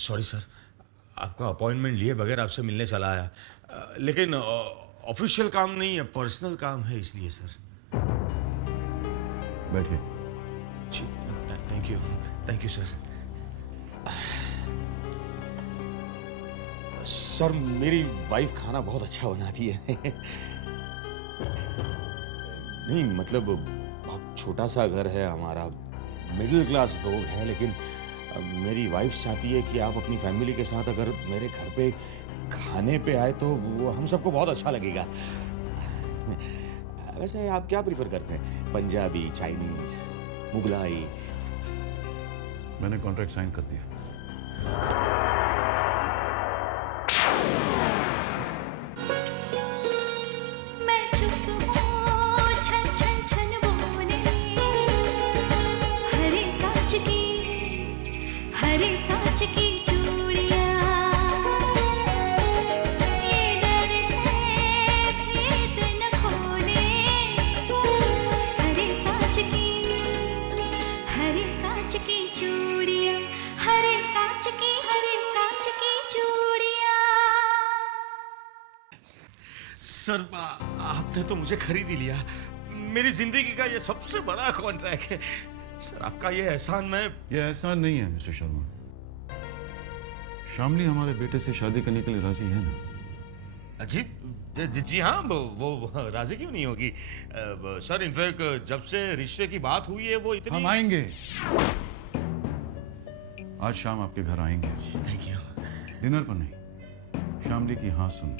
Sorry sir, आपका appointment लिए बगैर आपसे मिलने चला आया, लेकिन ऑफिशियल काम नहीं है, पर्सनल काम है, इसलिए सर। बैठिए। जी, थैंक यू सर। सर, मेरी वाइफ खाना बहुत अच्छा बनाती है। नहीं मतलब बहुत छोटा सा घर है हमारा, मिडिल क्लास लोग हैं, लेकिन मेरी वाइफ चाहती है कि आप अपनी फैमिली के साथ अगर मेरे घर पे खाने पे आए तो वो हम सबको बहुत अच्छा लगेगा। वैसे आप क्या प्रिफर करते हैं, पंजाबी, चाइनीज, मुगलाई? मैंने कॉन्ट्रैक्ट साइन कर दिया। सर, आपने तो मुझे खरीद ही लिया। मेरी जिंदगी का ये सबसे बड़ा कॉन्ट्रैक्ट है। सर, आपका ये एहसान ये एहसान नहीं है मिस्टर शर्मा। शामली हमारे बेटे से शादी करने के लिए राजी है ना? जी हाँ, वो राजी क्यों नहीं होगी? सर, इनफैक्ट जब से रिश्ते की बात हुई है वो इतनी... हम आएंगे, आज शाम आपके घर आएंगे। Thank you. डिनर पर नहीं, शामली की हाँ सुन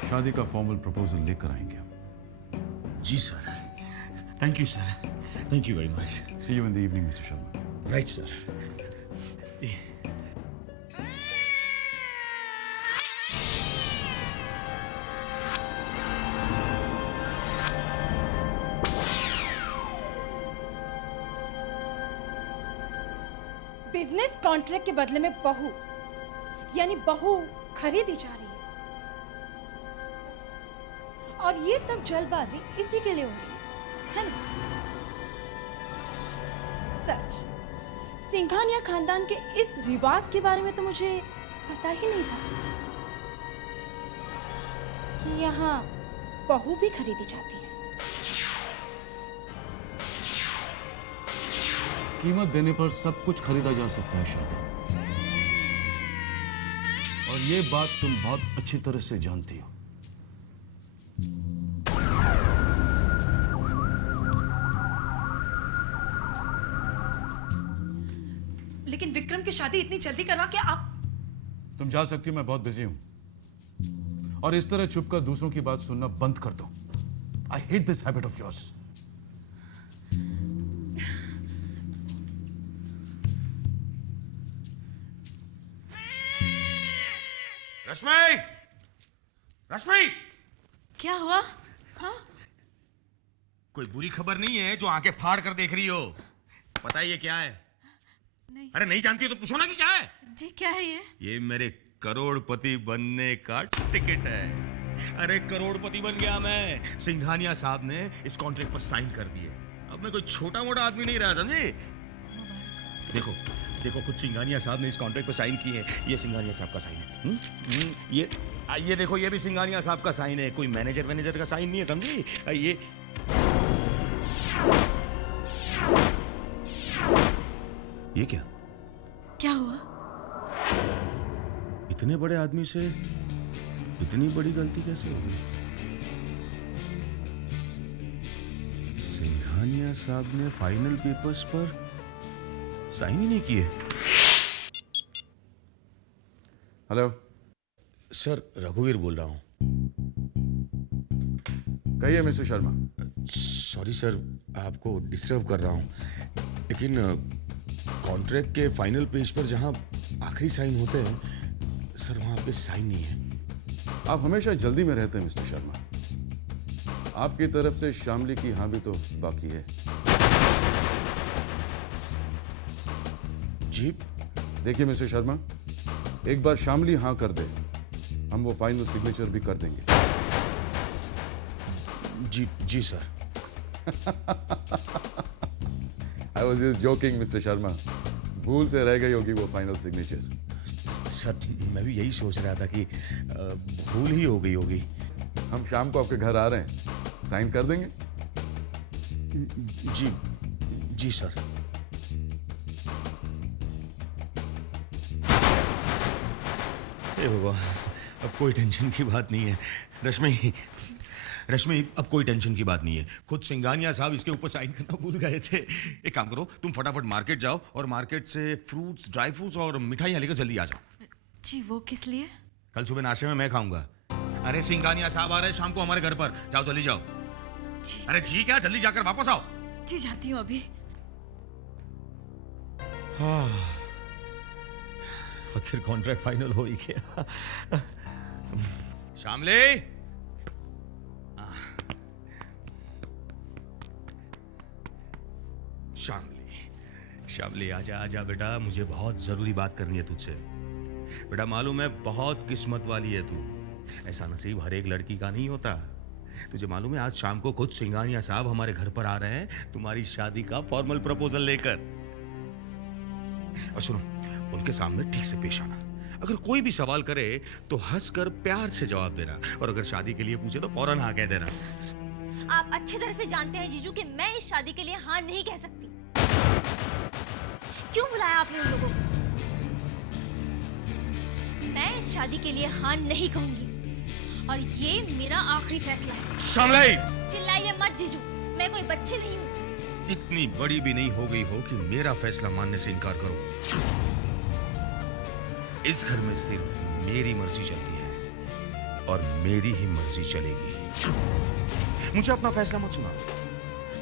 शादी का फॉर्मल प्रपोजल लेकर आएंगे हम। जी sir, thank you sir, thank you very much. See you in the evening mister Sharma. Right sir. Business contract के बदले में बहू, यानी बहू खरीदी जा रही है, और ये सब जल्दबाजी इसी के लिए हो रही है ना? सच, सिंघानिया खानदान के इस रिवाज के बारे में तो मुझे पता ही नहीं था कि यहाँ बहू भी खरीदी जाती है। कीमत देने पर सब कुछ खरीदा जा सकता है शारदा, और ये बात तुम बहुत अच्छी तरह से जानती हो। लेकिन विक्रम की शादी इतनी जल्दी करवा के आप... तुम जा सकती हो, मैं बहुत बिजी हूं, और इस तरह छुपकर दूसरों की बात सुनना बंद कर दो। I hate this habit of yours. Rashmi! Rashmi! क्या हुआ? हाँ? कोई बुरी खबर नहीं है जो आंखें फाड़ कर देख रही हो? पता है ये क्या है? नहीं। अरे नहीं जानती हो तो पूछो ना कि क्या है। जी क्या है ये? ये मेरे करोड़पति बनने का टिकट है। अरे करोड़पति बन गया मैं। सिंघानिया साहब ने इस कॉन्ट्रैक्ट पर साइन कर दिए। अब मैं कोई छोटा मोटा आदमी नहीं रहा, समझे? देखो देखो, खुद सिंघानिया साहब ने इस कॉन्ट्रैक्ट पर साइन की है। ये सिंघानिया साहब का साइन है। ये देखो, ये भी सिंघानिया साहब का साइन है। कोई मैनेजर का साइन नहीं है, समझी? ये क्या हुआ? इतने बड़े आदमी से इतनी बड़ी गलती कैसे हो गई? सिंघानिया साहब ने फाइनल पेपर्स पर साइन ही नहीं किए। हेलो सर, रघुवीर बोल रहा हूं। कहिए मिस्टर शर्मा। सॉरी सर, आपको डिस्टर्ब कर रहा हूं, लेकिन कॉन्ट्रैक्ट के फाइनल पेज पर जहां आखिरी साइन होते हैं, सर वहां पे साइन नहीं है। आप हमेशा जल्दी में रहते हैं मिस्टर शर्मा। आपकी तरफ से शामली की हाँ भी तो बाकी है। जी देखिए मिस्टर शर्मा, एक बार शामली हाँ कर दे, हम वो फाइनल सिग्नेचर भी कर देंगे। जी sir. I was just joking, mister Sharma. भूल से रह गई होगी वो फाइनल सिग्नेचर। सर मैं भी यही सोच रहा था कि भूल ही हो गई होगी। हम शाम को आपके घर आ रहे हैं, साइन कर देंगे? जी जी सर। हे भगवान, अब कोई टेंशन की बात नहीं है। रश्मि रश्मि, अब कोई टेंशन की बात नहीं है। खुद सिंघानिया साहब इसके ऊपर साइन करना भूल गए थे। एक काम करो, तुम फटाफट मार्केट जाओ और मार्केट से फ्रूट्स, ड्राई फ्रूट्स और मिठाइयाँ लेकर जल्दी आ जाओ। जी वो किस लिए? कल सुबह नाश्ते में मैं खाऊंगा। अरे सिंघानिया साहब आ रहे हैं शाम को हमारे घर पर। जाओ जल्दी जाओ। जी अरे जी क्या, जल्दी जाकर वापस आओ। जी जाती हूँ अभी। आखिर कॉन्ट्रैक्ट फाइनल हो ही गया। शामली, शामली, शामली आजा आजा बेटा, मुझे बहुत जरूरी बात करनी है तुझसे। बेटा मालूम है बहुत किस्मत वाली है तू। ऐसा नसीब हर एक लड़की का नहीं होता। तुझे मालूम है आज शाम को खुद सिंघानिया साहब हमारे घर पर आ रहे हैं तुम्हारी शादी का फॉर्मल प्रपोजल लेकर। और सुनो, उनके सामने ठीक से पेश आना। अगर कोई भी सवाल करे तो हंसकर प्यार से जवाब देना, और अगर शादी के लिए पूछे तो फौरन हाँ कह देना। आप अच्छी तरह से जानते हैं जीजू कि मैं इस शादी के लिए हाँ नहीं कह सकती। क्यों बुलाया आपने उन लोगों को? मैं इस शादी के लिए हाँ नहीं कहूंगी, और ये मेरा आखिरी फैसला है। शामली, चिल्लाइए मत जीजू, मैं कोई बच्ची नहीं हूँ। इतनी बड़ी भी नहीं हो गई हो कि मेरा फैसला मानने से इनकार करो। इस घर में सिर्फ मेरी मर्जी चलती है और मेरी ही मर्जी चलेगी। मुझे अपना फैसला मत सुनाओ,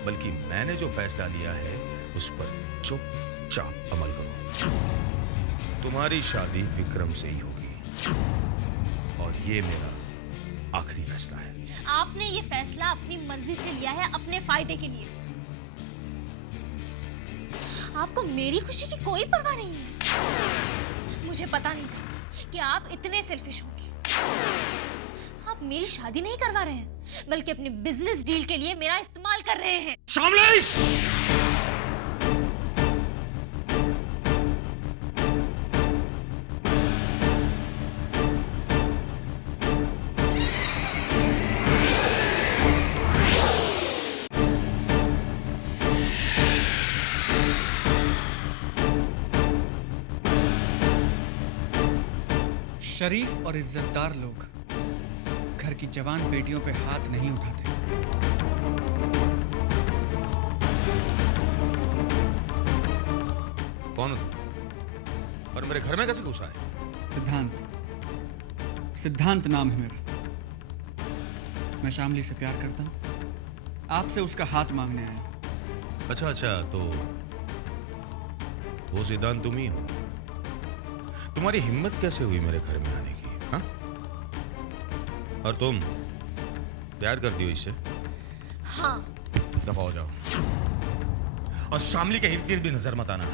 बल्कि मैंने जो फैसला लिया है उस पर चुपचाप अमल करो। तुम्हारी शादी विक्रम से ही होगी, और ये मेरा आखिरी फैसला है। आपने ये फैसला अपनी मर्जी से लिया है, अपने फायदे के लिए। आपको मेरी खुशी की कोई परवाह नहीं है। मुझे पता नहीं था कि आप इतने सेल्फिश होंगे। आप मेरी शादी नहीं करवा रहे हैं, बल्कि अपने बिजनेस डील के लिए मेरा इस्तेमाल कर रहे हैं। शामली! शरीफ और इज्जतदार लोग घर की जवान बेटियों पे हाथ नहीं उठाते। कौन हो तुम? और मेरे घर में कैसे घुसा है? सिद्धांत नाम है मेरा। मैं शामली से प्यार करता हूं। आपसे उसका हाथ मांगने आया। अच्छा, तो वो सिद्धांत तुम ही हो। तुम्हारी हिम्मत कैसे हुई मेरे घर में आने की? हाँ? और तुम प्यार करती हो इससे? हाँ। दफा हो जाओ, और शामली के इर्द गिर्द भी नजर मत आना।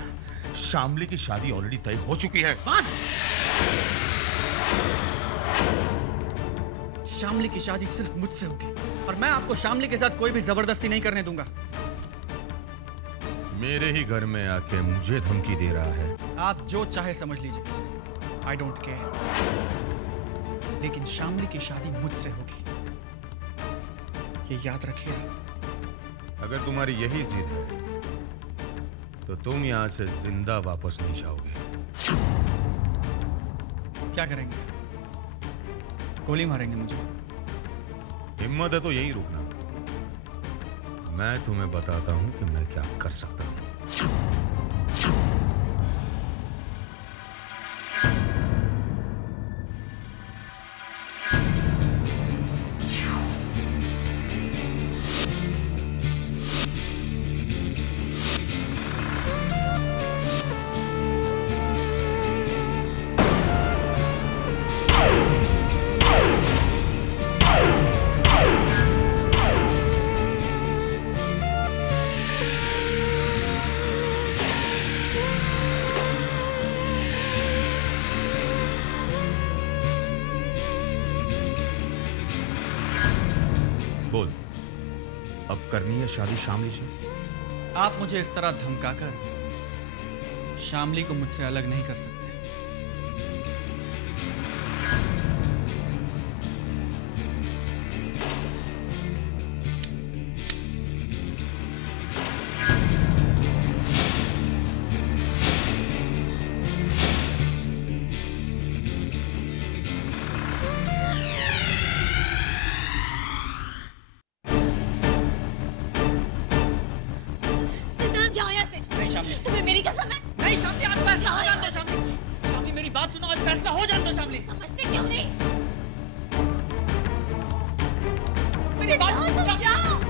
शामली की शादी ऑलरेडी तय हो चुकी है। बस। शामली की शादी सिर्फ मुझसे होगी, और मैं आपको शामली के साथ कोई भी जबरदस्ती नहीं करने दूंगा। मेरे ही घर में आके मुझे धमकी दे रहा है। आप जो चाहे समझ लीजिए, आई डोंट केयर, लेकिन शामली की शादी मुझसे होगी, ये याद रखिए। अगर तुम्हारी यही जिद है तो तुम यहां से जिंदा वापस नहीं जाओगे। क्या करेंगे? गोली मारेंगे मुझे? हिम्मत है तो यही रुकना। मैं तुम्हें बताता हूं कि मैं क्या कर सकता हूं। बोल, अब करनी है शादी शामली से? आप मुझे इस तरह धमकाकर शामली को मुझसे अलग नहीं कर सकते। सिद्धार्थ, जाओ यहाँ से। नहीं शामली, तुम्हें मेरी कसम है। नहीं शामली, आज फैसला हो जाने दो शामली। शामली मेरी बात सुनो, आज फैसला हो जाने दो शामली। समझते क्यों नहीं? मेरी बात सिद्धार्थ, तुम जाओ।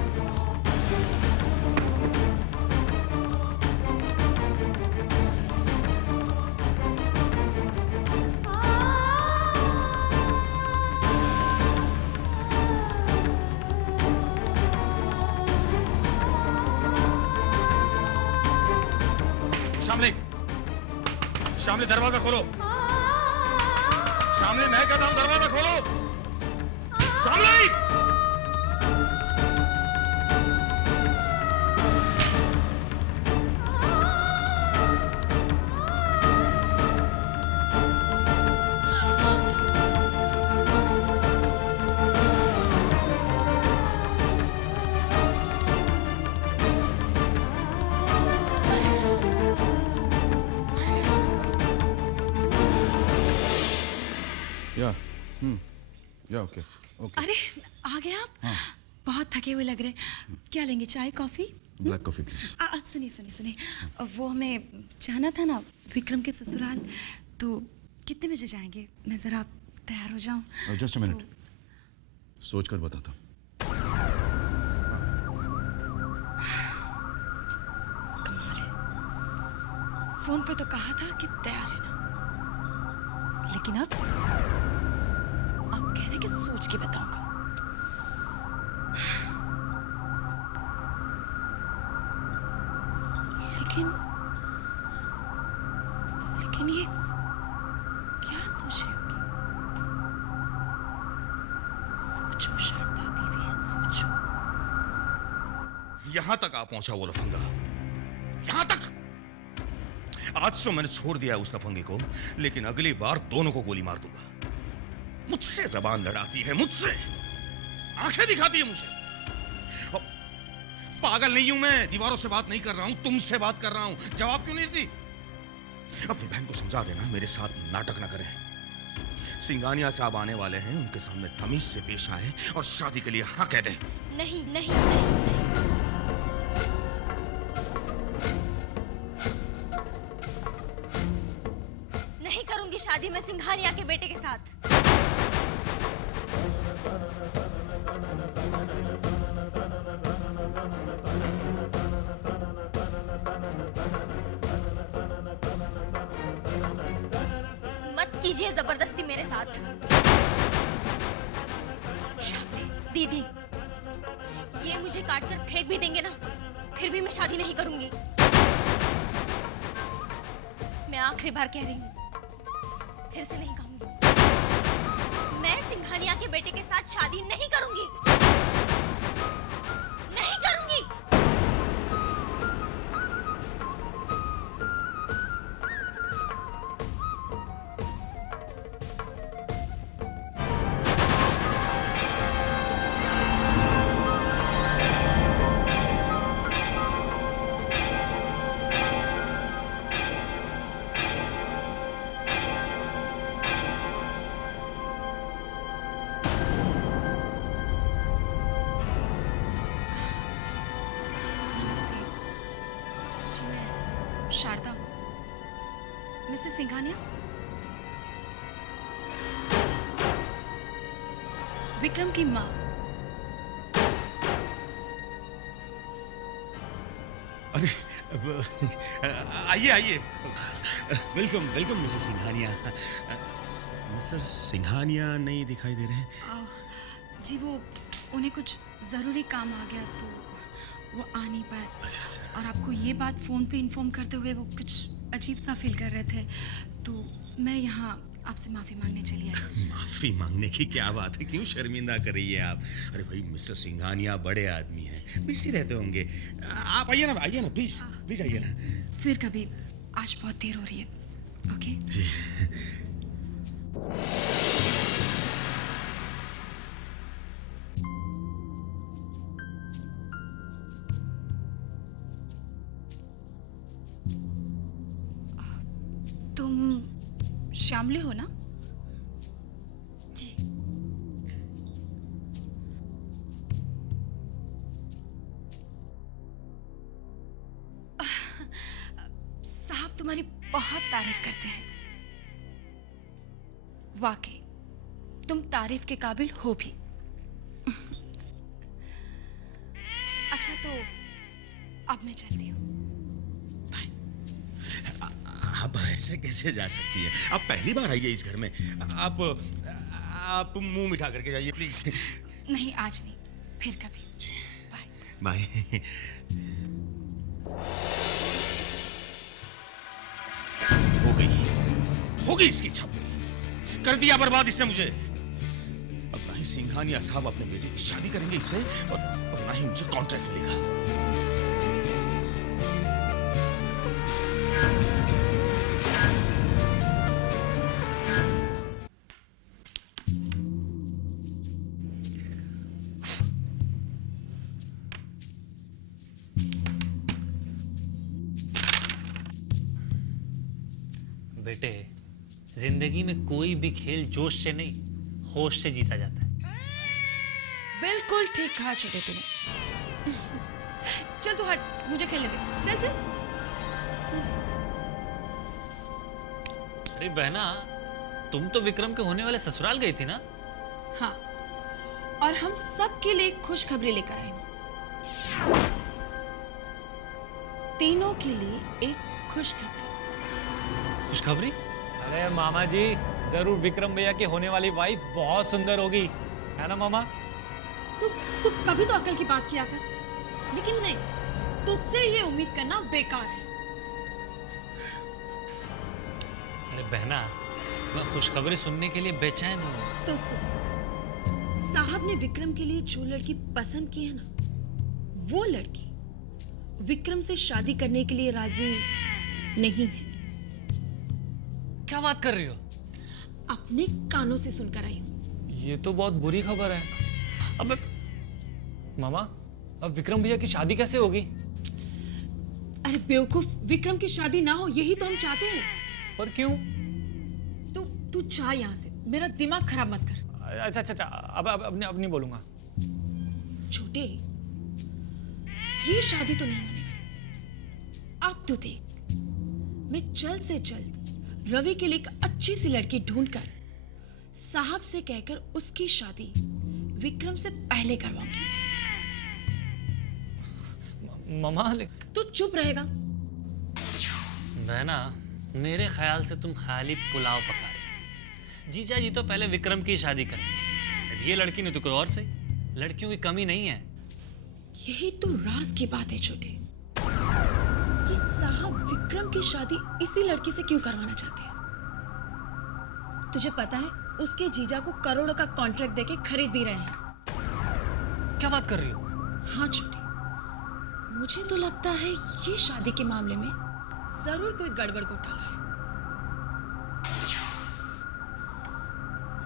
शामली, शामली दरवाजा खोलो। शामली, मैं कहता हूं दरवाजा खोलो। शामली! या ओके ओके। अरे आ गए आप? बहुत थके हुए लग रहे हैं। क्या लेंगे, चाय कॉफी? Black coffee please. सुनिए सुनिए सुनिए, वो हमें जाना था ना विक्रम के ससुराल, तो कितने बजे जाएंगे? मैं जरा तैयार हो जाऊं। जस्ट अ मिनट, सोच कर बताता हूँ। कमाल है, फोन पे तो कहा था कि तैयार है ना, लेकिन अब कह रहे कि सोच के बताऊंगा। लेकिन ये क्या सोच रही होंगी? सोचो शारदा देवी, सोचो। यहां तक आ पहुंचा वो लफंगा, यहां तक। आज तो मैंने छोड़ दिया उस लफंगे को, लेकिन अगली बार दोनों को गोली मार दूंगा। मुझसे जबान लड़ाती है, मुझसे आंखें दिखाती है मुझे। पागल नहीं हूं मैं, दीवारों से बात नहीं कर रहा हूं, तुमसे बात कर रहा हूं। जवाब क्यों नहीं देती? अपनी बहन को समझा देना मेरे साथ नाटक ना करें। सिंघानिया साहब आने वाले हैं, उनके सामने तमीज से पेश आए और शादी के लिए हाँ कह दे। नहीं नहीं नहीं नहीं, नहीं करूंगी शादी मैं सिंघानिया के बेटे के साथ। मत कीजिए जबरदस्ती मेरे साथ। शामली, दीदी, ये मुझे काट कर फेंक भी देंगे ना, फिर भी मैं शादी नहीं करूंगी। मैं आखिरी बार कह रही हूं, फिर से नहीं कहूंगी। मैं सिंघानिया के बेटे के साथ शादी नहीं करूंगी, नहीं करूंगी। जी मैं शारदा हूँ, मिसेस सिंघानिया। विक्रम की माँ। अरे आइए आइए, welcome welcome Mrs Singhania. Mister Singhania नहीं दिखाई दे रहे हैं। जी वो उन्हें कुछ ज़रूरी काम आ गया तो वो आ नहीं पाए। अच्छा अच्छा। और आपको ये बात फ़ोन पे इन्फॉर्म करते हुए वो कुछ अजीब सा फील कर रहे थे, तो मैं यहाँ आपसे माफ़ी मांगने चली आई। माफी मांगने की क्या बात है, क्यों शर्मिंदा कर रही है आप? अरे भाई मिस्टर सिंघानिया बड़े आदमी हैं, बिजी रहते होंगे। आप आइए ना प्लीज प्लीज आइए ना। फिर कभी आज बहुत देर हो रही है, ओके? जी। तुम श्यामली हो ना? जी। साहब तुम्हारी बहुत तारीफ करते हैं। वाकई तुम तारीफ के काबिल हो भी। अच्छा तो अब मैं चलती हूँ। आप ऐसे कैसे जा सकती है? आप पहली बार आई है इस घर में। आप मुंह मिठा करके जाइए प्लीज। नहीं आज नहीं, फिर कभी। बाय। बाय। हो गई इसकी छपरी। कर दिया बर्बाद इसने मुझे। अब ना ही सिंघानिया साहब अपने बेटे की शादी करेंगे इससे और ना ही मुझे कॉन्ट्रैक्ट मिलेगा। बेटे, जिंदगी में कोई भी खेल जोश से नहीं, होश से जीता जाता है। बिल्कुल ठीक कहा छोटे तूने। चल तू हट, मुझे खेलने दे। चल चल। अरे बहना, तुम तो विक्रम के होने वाले ससुराल गई थी ना? हाँ, और हम सब के लिए खुशखबरी लेकर आई हूँ। तीनों के लिए एक खुशखबरी। खुशखबरी? अरे मामा जी, जरूर विक्रम भैया की होने वाली वाइफ बहुत सुंदर होगी, है ना मामा? तू कभी तो अकल की बात किया कर, लेकिन नहीं, तुझसे ये उम्मीद करना बेकार है। अरे बहना, मैं खुशखबरी सुनने के लिए बेचैन हूँ। तो सुन, साहब ने विक्रम के लिए जो लड़की पसंद की है ना, वो लड़की विक्रम से शादी करने के लिए राजी नहीं है। क्या बात कर रही हो? अपने कानों से सुनकर आई हूँ। ये तो बहुत बुरी खबर है। अब मामा, अब विक्रम भैया की शादी कैसे होगी? अरे बेवकूफ, विक्रम की शादी ना हो यही तो हम चाहते हैं। पर क्यों? तू जा यहाँ से, मेरा दिमाग खराब मत कर। अच्छा, अब नहीं बोलूंगा। छोटे, ये शादी तो नहीं होने वाली। अब तो देख, मैं जल्द से जल्द रवि के लिए एक अच्छी सी लड़की ढूंढकर साहब से कहकर उसकी शादी विक्रम से पहले करवाऊंगी। मामा, तू चुप रहेगा? बहना, मेरे ख्याल से तुम खाली पुलाव पका रहे। जीजा जी तो पहले विक्रम की शादी करेंगे, ये लड़की ने तो कोई और सही। लड़कियों की कमी नहीं है। यही तो राज की बात है छोटे, कि साहब विक्रम की शादी इसी लड़की से क्यों करवाना चाहते हैं। तुझे पता है, उसके जीजा को करोड़ों का कॉन्ट्रैक्ट देके खरीद भी रहे हैं। क्या बात कर रही हो? हाँ छोटे, मुझे तो लगता है ये शादी के मामले में जरूर कोई गड़बड़ घोटाला है।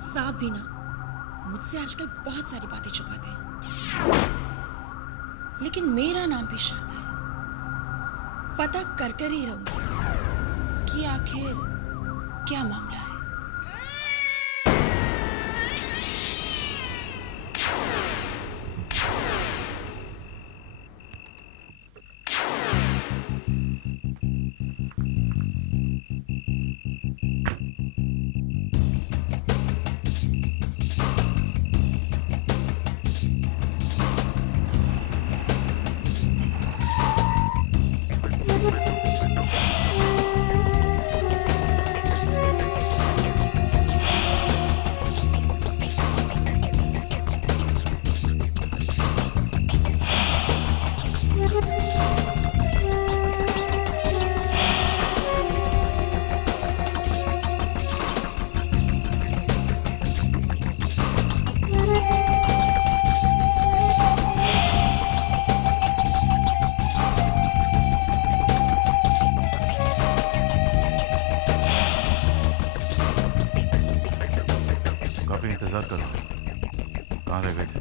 साहब भी ना मुझसे आजकल बहुत सारी बातें छुपाते हैं, लेकिन मेरा नाम भी शर्त है। पता कर कर ही रहूंगी कि आखिर क्या मामला है। कहाँ रह गए थे?